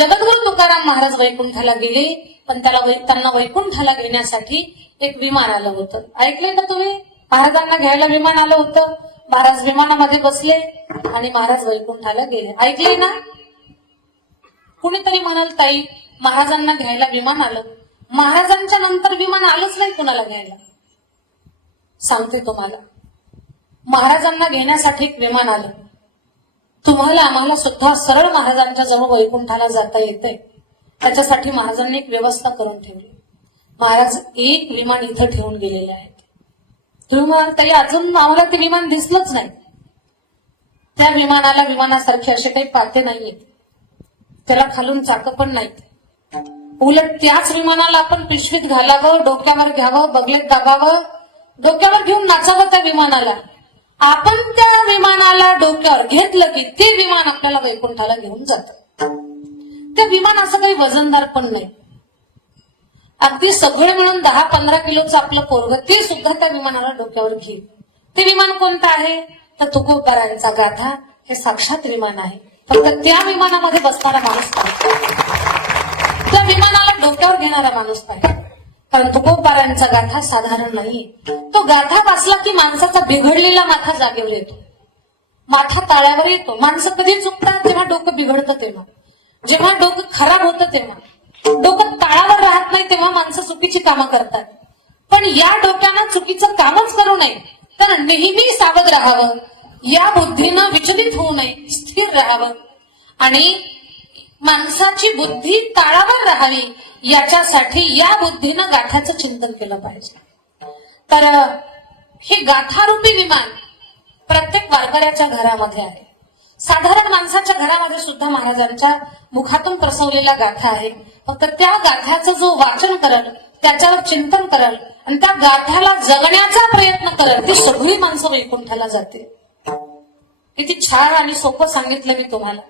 जगद्गुरु तुकाराम महाराज वैकुंठाला गेले, पण त्यांना वैकुंठाला घेण्यासाठी एक विमान आलं होतं. ऐकले का तुम्ही? महाराजांना घ्यायला विमान आलं होतं. महाराज विमानामध्ये बसले आणि महाराज वैकुंठाला गेले. ऐकले ना? कुणीतरी म्हणाल, ताई महाराजांना घ्यायला विमान आलं. महाराजांच्या नंतर विमान आलंच नाही कुणाला घ्यायला. सांगते तुम्हाला, महाराजांना घेण्यासाठी एक विमान आलं. तुम्हाला आम्हाला सुद्धा सरळ महाराजांच्या जवळ वैकुंठाला जाता येतंय, त्याच्यासाठी महाराजांनी एक व्यवस्था करून ठेवली. महाराज एक विमान इथं ठेवून गेलेले आहेत. तुम्ही म्हणाल, तरी अजून आम्हाला ते विमान दिसलंच नाही. त्या विमानाला विमानासारखे असे काही पाते नाहीयेत, त्याला खालून चाकं पण नाहीत. उलट त्याच विमानाला आपण पिशवीत घालावं, डोक्यावर घ्यावं, बगलेत दाबावं, डोक्यावर घेऊन नाचावं त्या विमानाला. आपण त्या विमानाला डोक्यावर घेतलं की ते विमान आपल्याला वैकुंठाला घेऊन जातं. त्या विमान असं काही वजनदार पण नाही. अगदी सगळे मिळून 10-15 किलोचं आपलं पोरग ते सुद्धा त्या विमानाला डोक्यावर घेईल. ते विमान कोणतं आहे? तर तुकोबारांचा गाथा हे साक्षात विमान आहे. फक्त त्या विमानामध्ये बसणारा माणूस पाहिजे, त्या विमानाला डोक्यावर घेणारा माणूस पाहिजे. कारण तुकोबारांचा गाथा साधारण नाही. तो गाथा वाचला की माणसाचा बिघडलेला माथा जागेवर येतो, माथा ताळ्यावर येतो. माणसं कधी चुकतात? जेव्हा डोकं बिघडतं तेव्हा, जेव्हा डोकं खराब होतं तेव्हा. डोकं ताळावर राहत नाही तेव्हा माणसं चुकीची कामं करतात. पण या डोक्यानं चुकीचं कामच करू नये, तर नेहमी सावध राहावं, या बुद्धीनं विचलित होऊ नये, स्थिर राहावं आणि माणसाची बुद्धी ताळावर राहावी याच्यासाठी या बुद्धीनं गाथ्याचं चिंतन केलं पाहिजे. तर हे गाथारूपी विमान प्रत्येक वारकऱ्याच्या घरामध्ये आहे. साधारण माणसाच्या घरामध्ये सुद्धा महाराजांच्या मुखातून प्रसवलेला गाथा आहे. फक्त त्या गाथ्याचं जो वाचन करल, त्याच्यावर चिंतन करल आणि त्या गाथ्याला जगण्याचा प्रयत्न करल, ती सगळी माणसं वैकुंठाला जाते. किती छान आणि सोपं सांगितलं मी तुम्हाला.